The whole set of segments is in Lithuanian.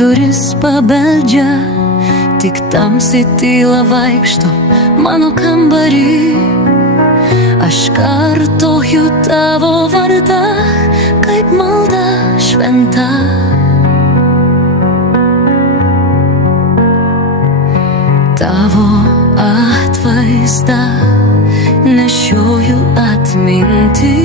duris pabeldžia, tik tamsiai tyla vaikšto mano kambarį. Aš kartoju tavo vardą, kaip malda šventa. Tavo atvaizdą nešioju atmintį.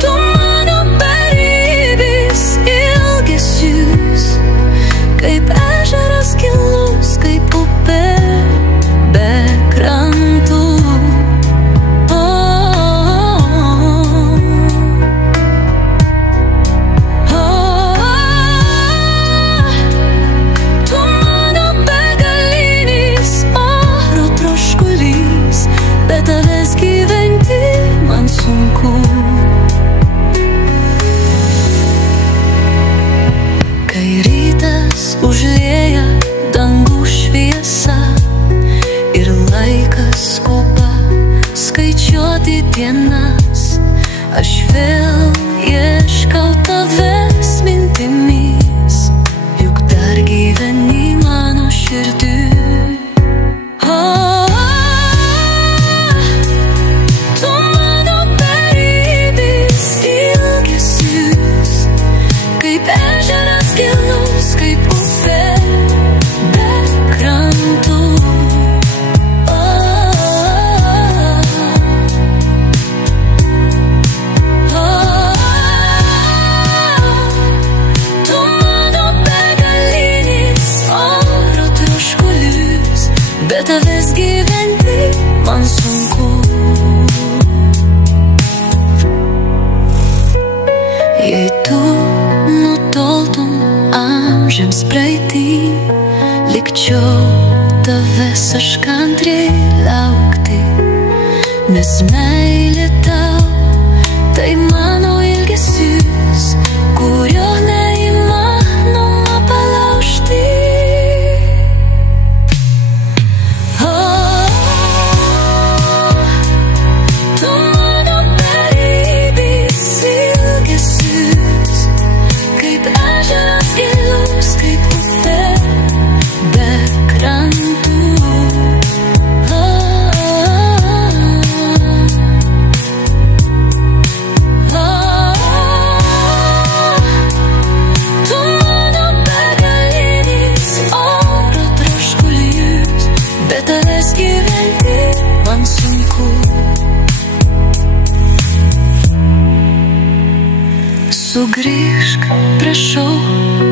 Tu mano beribis ilgesius, kaip ežeras gilus, kaip upė be krantų. Tavęs gyventi man sunku. Kai rytas užlieja dangų šviesą ir laikas skuba skaičiuoti dienas, aš vėl ieškau tavęs mintimis, juk dar gyveni mano širdį. Bet tavęs gyventi man sunku. Jei tu nutoltum amžiams praeitį, likčiau tavęs aš kantriai laukti, nes meilė tau tai mano ilgesius, kurio neįmanoma palaužti. Sugrįžk, prašau,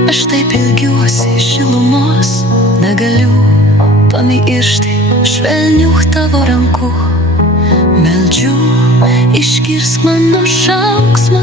aš taip ilgiuosi šilumos, negaliu pamiršti švelnių tavo rankų. Meldžiu, išgirsk mano šauksmą.